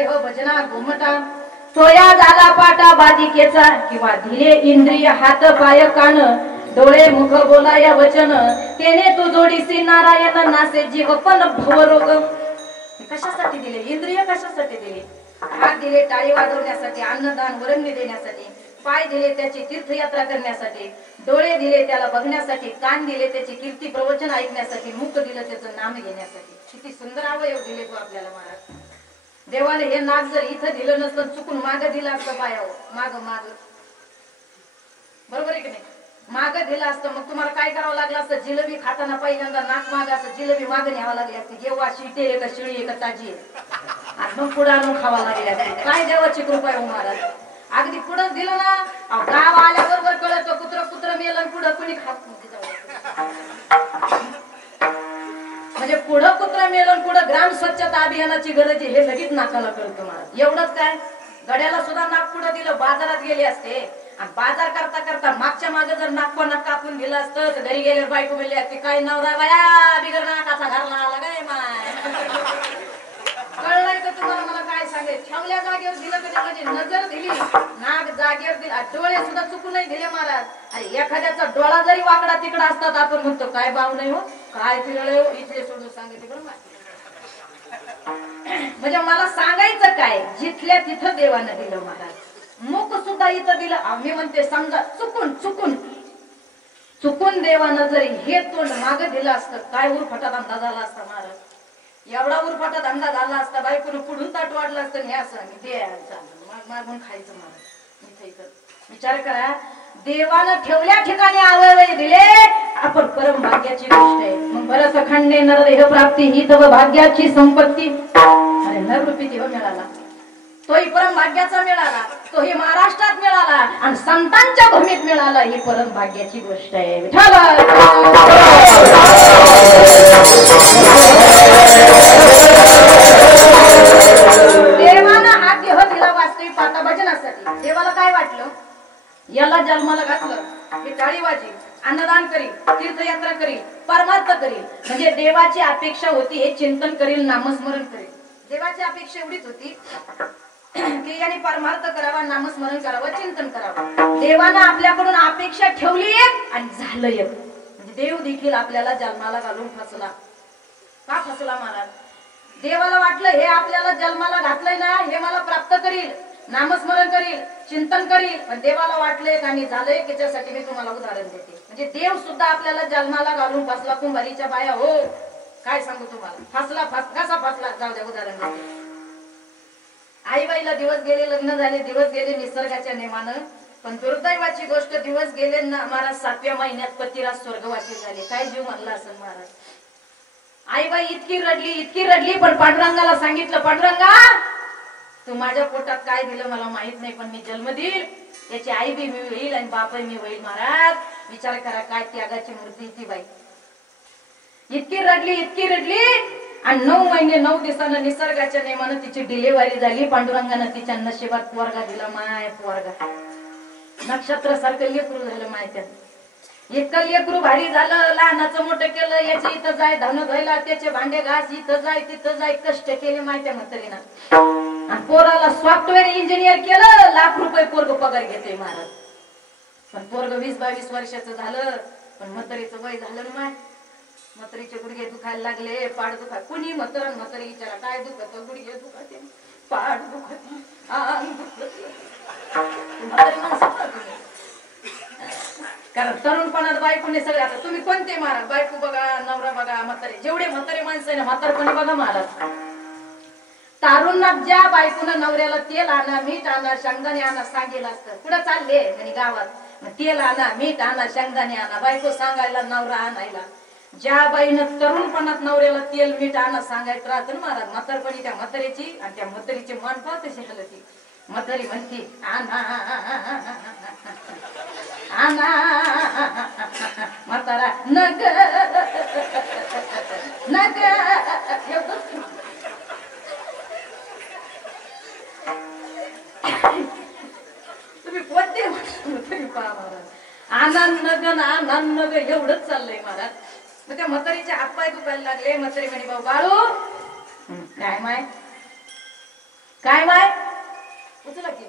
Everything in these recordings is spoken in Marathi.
जे हो भजना घुमटा सोया झाला पाटा बाधिकेचा किंवा धिले इंद्रिय हात पाय कान डोळे मुख बोलाया वचन तेने तू जोडीसी नारायण नासे जीव पण भवरोग. कशासाठी दिले इंद्रिय? कशासाठी दिले? हात दिले टाळी वाजवण्यासाठी, अन्नदान वरंगणी देण्यासाठी, पाय दिले त्याची तीर्थयात्रा करण्यासाठी, डोळे दिले त्याला बघण्यासाठी, कान दिले त्याची कीर्ती प्रवचन ऐकण्यासाठी, मुख दिलं त्याचं नाम घेण्यासाठी. किती सुंदर अवयव दिले तू आपल्याला महाराज. देवाने हे नाक जर इथं दिलं नसतं चुकून माग दिलं असतं पायावर, माग माग बरोबर आहे की नाही? माग दिलं असतं मग तुम्हाला काय करावं लागलं असतं? जिलेबी खाताना पहिल्यांदा नाक माग असं जिलेबी माग न्यावं लागली असते. जेव्हा शिटे आहे का शिळी आहे का ताजी आहे आणि मग पुढे आणून खावा लागली असते. काय देवाची कृपा आहे महाराज. अगदी पुढं दिलं ना गाव आल्याबरोबर कळत कुत्र कुत्र मेलं पुढं कुणी खात म्हणजे पुढं कुत्र मेलं पुढं ग्राम स्वच्छता अभियानाची गरज आहे हे लगेच नाकाला कळतं महाराज. एवढंच काय गड्याला सुद्धा नाक पुढं दिलं बाजारात गेले असते आणि बाजार करता करता मागच्या मागे जर नाक कापून दिलं असतं तर घरी गेल्यावर बायको मिळली असते काय नवरा बाया बिगर नाकाचा घरला आला काय माय. कळलंय का तुम्हाला? मला काय सांगेल ठेवल्या जागेवर दिलं कधी म्हणजे नजर दिली नाक जागेवर दिला डोळे सुद्धा चुकूनही दिले महाराज. आणि एखाद्याचा डोळा जरी वाकडा तिकडा असतात आपण म्हणतो काय बाव नाही हो काय फिरळे हो इथले सोडून सांगितले बरं म्हणजे मला सांगायचं काय जिथल्या तिथं देवानं दिलं महाराज. मुख सुद्धा इथं दिलं. आम्ही म्हणते समजा चुकून चुकून चुकून देवानं जरी हे तोंड मागे दिलं असतं काय उरफाटा धंदा झाला असता महाराज. एवढा उरफाटा धंदा झाला असता बायकोनं पुढून ताट वाढलं असतं हे असं द्यायचं मागून खायचं महाराज. इथं इथं विचार करा देवानं ठेवल्या ठिकाणी अवयव दिले आपण परम भाग्याची गोष्ट आहे. मग बरंच खंडे नरदेह प्राप्ती ही तव भाग्याची संपत्ती. अरे नररूपी देव मिळाला तोही परम भाग्याचा मिळाला तोही महाराष्ट्रात मिळाला आणि संतांच्या भूमीत मिळाला ही परम भाग्याची गोष्ट आहे. देवानं हा देह दिला वास्तविक पाता भजनासाठी. देवाला काय वाटलं याला जन्माला घातलं हे टाळी वाजेल अन्नदान करील तीर्थयात्रा करील परमार्थ करील म्हणजे देवाची अपेक्षा होती हे चिंतन करील नामस्मरण करील. देवाची अपेक्षा एवढीच होती की याने परमार्थ करावा नामस्मरण करावं चिंतन करावं. देवानं आपल्याकडून अपेक्षा ठेवली एक आणि झालं एक. म्हणजे देव देखील आपल्याला जन्माला घालून फसला. का फसला महाराज? देवाला वाटलं हे आपल्याला जन्माला घातलंय ना हे मला प्राप्त करील नामस्मरण करील चिंतन करील. पण देवाला वाटलंय आणि झालंय त्याच्यासाठी मी तुम्हाला उदाहरण देते. म्हणजे देव सुद्धा आपल्याला जन्माला घालून फसला. कुंभारीच्या बाया हो काय सांगू तुम्हाला फसला कसा फसला जाऊ द्या उदाहरण देते. आई बाईला दिवस गेले लग्न झाले दिवस गेले निसर्गाच्या नेमानं पण दुर्दैवाची गोष्ट दिवस गेले ना महाराज 7व्या महिन्यात पतिराज स्वर्गवासी झाले. काय जीव म्हणला असेल महाराज. आई बाई इतकी रडली पण पांडुरंगाला सांगितलं पांडुरंगा तू माझ्या पोटात काय दिलं मला माहित नाही पण मी जन्म देईल याची आई बी मी होईल आणि बापही मी होईल. महाराज विचार करा काय त्यागाची मूर्ती ती बाई. इतकी रडली आणि 9 महिने 9 दिवसानं निसर्गाच्या नेमानं तिची डिलिव्हरी झाली. पांडुरंगानं तिच्या नशिबात पोरगा दिला. माय पोरगा नक्षत्र सारखं लेकरू झालं. माहिती इतकं लेकरू भारी झालं. लहानाचं मोठं केलं याची इथं जाय धावणं धुवायला त्याचे भांडे घास इथं जाय तिथं जाय कष्ट केले माहिती म्हातारीनं. पोराला सॉफ्टवेअर इंजिनियर केलं. लाख रुपये पोरग पगार घेते महाराज. पण पोरग 20-22 वर्षाचं झालं पण म्हातारीचं वय झालं ना माय. म्हातारीचे गुडघे दुखायला लागले पाड दुखाय कुणी म्हातारी विचारा काय दुखत गुडघे दुखते पाड दुखते अंग दुखते. कारण तरुणपणात बायकोने सगळे आता तुम्ही कोणते महाराज बायको बघा नवरा बघा म्हातारे जेवढे म्हातारे माणसं आहे म्हातारपणी बघा महाराज. तारुणात ज्या बायकोनं नवऱ्याला तेल आणा मीठ आणा शेंगदाणे आणा सांगेल असतं कुठं चालले म्हणजे गावात तेल आणा मीठ आणा शेंगदाणे आणा बायको सांगायला नवरा आणायला. ज्या बाईनं तरुणपणात नवऱ्याला तेल मीठ आणा सांगायचं राहतं ना महाराज म्हातारपणी त्या म्हातारीची आणि त्या म्हातारीची मान पाहते शिकलं ती म्हातारी म्हणती आणा म्हातारा नग नग तुम्ही कोणते म्हातारी पहा महाराज आनंद एवढंच चाललंय महाराज. मग त्या म्हातारीचे हातपाय दुखायला लागले. म्हातारी म्हणे बाळू काय माय काय माय उचला की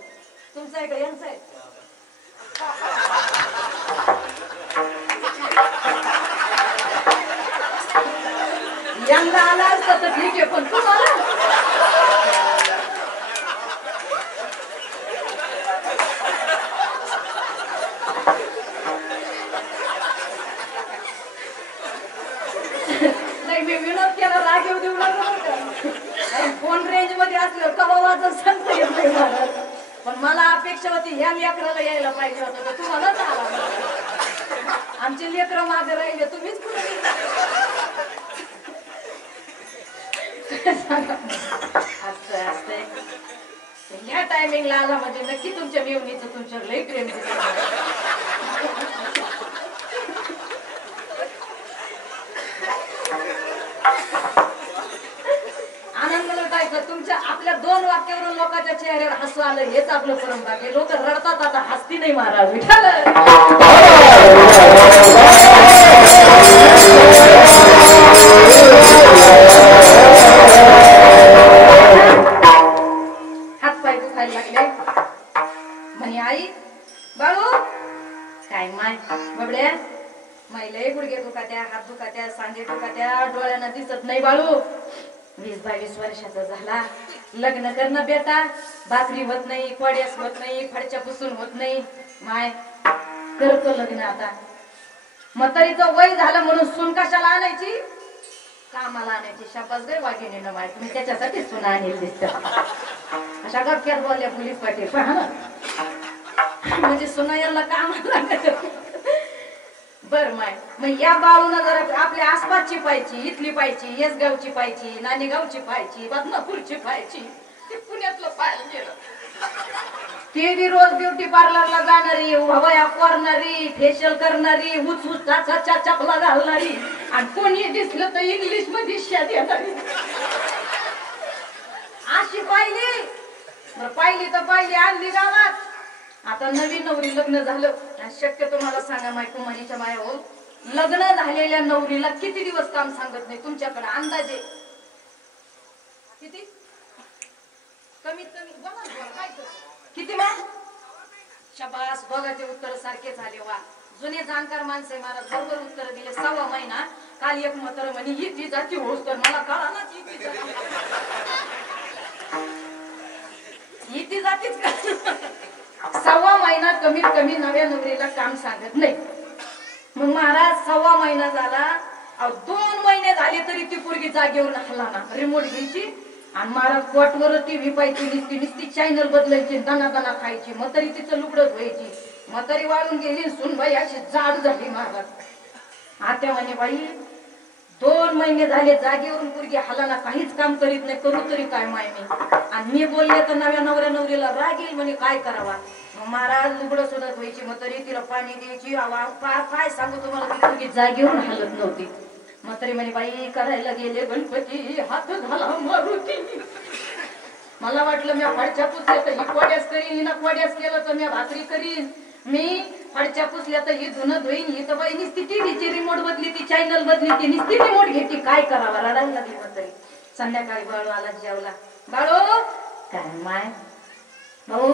तुमचं आहे का यांचं आहे? यांना आला असतं तर ठीक आहे पण तुम्हाला नाही मी विनोद केला राग येऊ देऊ नका फोन रेंज मध्ये असलं कवा वाजत सांगता येत नाही मला पण मला अपेक्षा होती ह्या लेकराला यायला पाहिजे होतं तर तुम्हालाच आला आमचे लेकरं मागे राहिले तुम्हीच कुठे असतंय असतंय ह्या टायमिंगला आला म्हणजे नक्की तुमच्या मेवणीचं तुमच्यावर लई प्रेम आनंद लुटायचं तुमच्या आपल्या 2 वाक्यावरून लोकांच्या चेहऱ्यावर हसू आलं हेच आपलं परंपरा लोक रडतात आता हसती नाही मारावी हातपाय दुखायला लागले म्हणे आई बाळू काय माय बबड्या मैले गुडघे दुखात्या हात दुखात्या सांधे दुखात्या डोळ्यांना दिसत नाही बाळू 20-22 वर्षाचा झाला लग्न करणं बेटा भाकरी होत नाही कोड्यास होत नाही फडच्या पुसून होत नाही माय करतो लग्न आता म्हातारीचं वय झालं म्हणून सून कशाला आणायची कामाला आणायची शाबास गय वाघिणीनं माय तुम्ही त्याच्यासाठी सून आणेल दिसत अशा गप्प्यात बोलल्या पोलीस पाटील पहा ना म्हणजे सुना याला कामाला बर माय मग या बाळून जरा आपल्या आसपासची पाहिजे इथली पाहिजे येसगावची पाहिजे नाणेगावची पाहिजे बदनापूरची पाहिजे ती पुण्यातलं पाहिजे ते बी रोज ब्युटी पार्लरला जाणारी हवया करणारी फेशियल करणारी उच चाचा चपला घालणारी आणि कोणी दिसलं तर इंग्लिश मध्ये शिया देणारी अशी पाहिली तर पाहिली आणली गावात आता नवीन नवरी लग्न झालं शक्य तुम्हाला सांगा माय कुमारीच्या माया हो लग्न झालेल्या नवरीला किती दिवस काम सांगत नाही तुमच्याकडे अंदाजे किती कमीत कमी बघा किती मा शाबास बघाचे उत्तर सारखे झाले वा जुने जाणकार माणसे महाराज बरोबर उत्तर दिले 6 महिना काल एक म्हातारं म्हणे ही जाती होस तर मला कळा ना ही जातीच का 6 महिना कमीत कमी नव्या नवरीला काम सांगत नाही मग महाराज 6 महिना झाला 2 महिने झाले तरी ती पोरगी जागेवर हल्ला ना रिमोट घ्यायची आणि महाराज कोटवर टीव्ही पाहायची नुसती चॅनल बदलायची दाना खायची म्हातारी तिचं लुगडत व्हायची म्हातारी वाळून गेली सुनबाई अशी जाड झाली महाराज आत्या म्हणे बाई 2 महिने झाले जागेवरून पोरगी हल्ला काहीच काम करीत नाही करू तरी काय माय मी आणि मी बोलले तर नव्या नवऱ्या नवरीला राग येईल म्हणे काय करावा महाराज लुगडं सुद्धा व्हायची म्हातारी तिला पाणी द्यायची काय सांगू तुम्हाला ती पोरगी जागेवरून हलत नव्हती म्हातारी म्हणे बाई करायला गेले गणपती हात झाला मारुती मला वाटलं मी फडच्या पुसल्या तर ही कोड्यास करीन हिनं कोड्यास केलं तर मी भाकरी करीन मी फडच्या पुसल्या तर ही धुणं धुईन ही तर बाई नुसती टीव्हीची रिमोट बदली ती चॅनल बदली ती नुसती रिमोट घेतली काय करावा रडायला लागली म्हातारी संध्याकाळी बाळू आला जेवला बाळू काय माय भाऊ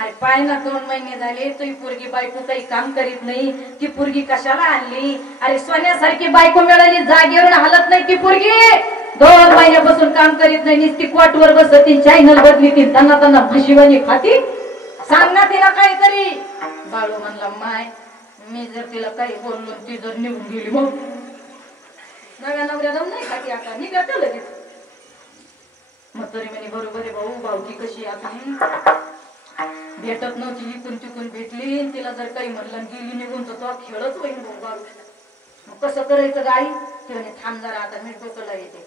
अरे पाय ना 2 महिने झाले तुझी पोरगी बायको काही काम करीत नाही ती पोरगी कशाला आणली अरे सोन्यासारखी बायको मिळाली जागेवरून हलत नाही ती पोरगी 2 महिन्यापासून काम करीत नाही नुसती कोटवर बसती चॅनल बदली ती त्यांना फशिवानी खाती सांग ना तिला काहीतरी बाळू म्हणला माय मी जर तिला काही बोललो ती जर निघून गेली मग नव्या नवऱ्या जाऊन नाही खाती आता निघा लगेच म्हातारी म्हणे बरोबर आहे भाऊ भावकी कशी आपली भेटत नव्हती इकून तिकून भेटली तिला जर काही म्हणलं गेली निघून तर तो खेळच होईल बाळू कसं करायचं गाई ते म्हणे थांब जरा आता मी डोकंला येते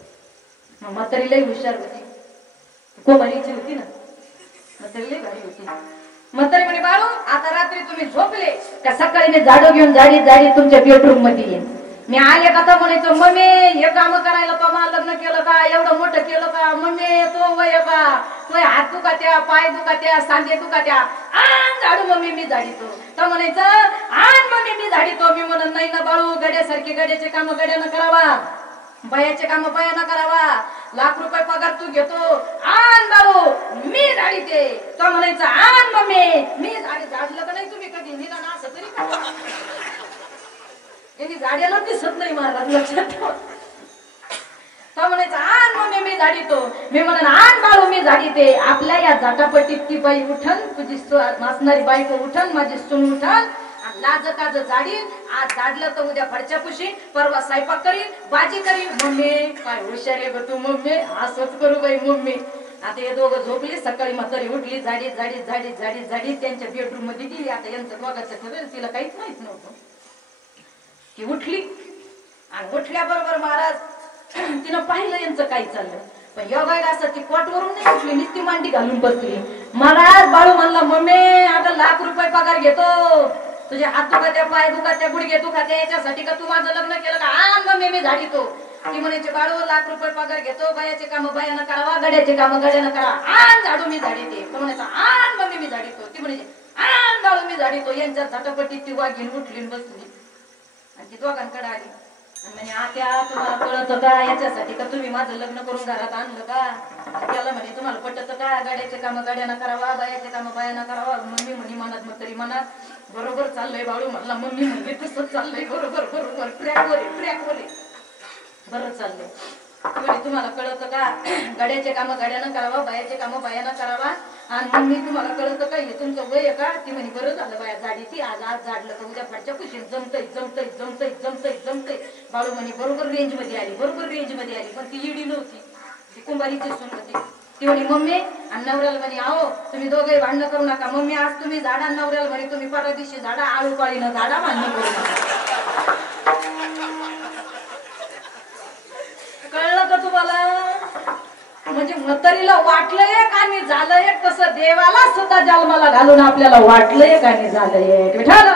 मग म्हातारी लई हुशार होती कोमारीची होती ना म्हातारी लई भारी होती म्हातारी म्हणे बाळू आता रात्री तुम्ही झोपले त्या सकाळी मी झाडू घेऊन जाडी तुमच्या बेडरूम मध्ये येईन मी आले का तर म्हणायचो मम्मी हे काम करायला तो मला लग्न केलं का एवढं मोठं केलं का मम्मी तो वय का तो हात दुखात्या पाय दुखात्या सांधे दुखात्या आण झाडू मम्मी मी झाडीतो तर म्हणायचं आण मम्मी मी झाडीतो मी म्हणत नाही ना बाळू गड्यासारखे गड्याचे काम गड्यानं करावा बायाचे काम बायाना करावा, लाख रुपये पगार तू घेतो, आण बाबू मी झाडीते, तो म्हणायचं आण मम्मी मी झाडी. झाडलं का नाही तुम्ही कधी निदान असं तरी करा. यांनी झाड्याला दिसत नाही महाराज, लक्षात ठेवा. तो म्हणायचं आण मम्मी मी झाडीतो, मी म्हणून आण बाळू मी झाडीते. आपल्या या जाटापट्टीत ती बाई उठन, तुझी नाचणारी बायको उठन, माझी सून उठन, लाज काज झाडीन. आज झाडलं तर उद्या फडच्या पुशी, परवा स्वयंपाक करीन, भाजी करीन. मम्मी काय हुशार आहे ग तू मम्मी, असंच करू बाई मम्मी. आता हे दोघं झोपली, सकाळी म्हातारी उठली, झाडी झाडी झाडी झाडी झाडी त्यांच्या बेडरूम मध्ये गेली. आता यांचं दोघांचं ठरेल, तिला काहीच माहित नव्हतं की उठली. आणि उठल्याबरोबर महाराज तिनं पाहिलं यांचं काही चाललं, पण योगा असं ती पोटवरून नाही उठली, नुसती मांडी घालून बसली. महाराज बाळू म्हणला मम्मी अगं लाख रुपये पगार घेतो, तुझे हात दुखात्या, पाय दुखात्या, गुडघे दुखात्या, याच्यासाठी का तू माझं लग्न केलं का? आण मम्मी मी झाडीतो. ती म्हणायची बाळू लाख रुपये पगार घेतो, बायाचे काम बायानं करावा, गड्याचे काम गड्यानं करावा, आण झाडू मी झाडीते. तो म्हणायचा आण मम्मी मी झाडीतो. ती म्हणायची आण बाळू मी झाडीतो. यांच्या झटापटीत ती वाघीन उठली बसली आणि ती दोघांकडे आली म्हणे आत्या तुम्हाला कळत का याच्यासाठी का तुम्ही माझं लग्न करून घरात आणलं का? त्याला म्हणे तुम्हाला पटत का? गाड्याचे काम गाड्यानं करावा, बायाचे काम बायानं करावा. मम्मी म्हणे मनात मग तरी मनात बरोबर चाललंय बाळू म्हणला. मम्मी म्हणली तसंच चाललंय, बरोबर बरोबर ट्रॅकवर आहे ट्रॅकवर आहे, बरं चाललंय. म्हणे तुम्हाला कळत का? गाड्याचे काम गाड्यानं करावा, बायाचे काम बायानं करावा. आणि मम्मी तुम्हाला कळत का हे तुमचं वय का? ती म्हणे बरं झालं बाया झाडीची, आज आज झाडलं का उद्या फडच्या कुशीन जमतय जमतय जमतय जमतय जमतय. बाळू म्हणे बरोबर रेंज मध्ये आली, बरोबर रेंज मध्ये आली. पण ती इडी नव्हती, ती कुंभारीची सून होती. ती म्हणे मम्मी आणि नवऱ्याला म्हणे आहो तुम्ही दोघे भांडणं करू नका. मम्मी आज तुम्ही झाडा, नवऱ्याला म्हणे तुम्ही परवा दिवशी झाडा, आळू पाळीनं झाडा, भांडणं करू नका. कळलं का तुम्हाला? म्हणजे म्हातारीला वाटलं एक आणि झालं एक, तसं देवाला सुद्धा जन्माला घालून आपल्याला वाटलं एक आणि झालं एक. विठाला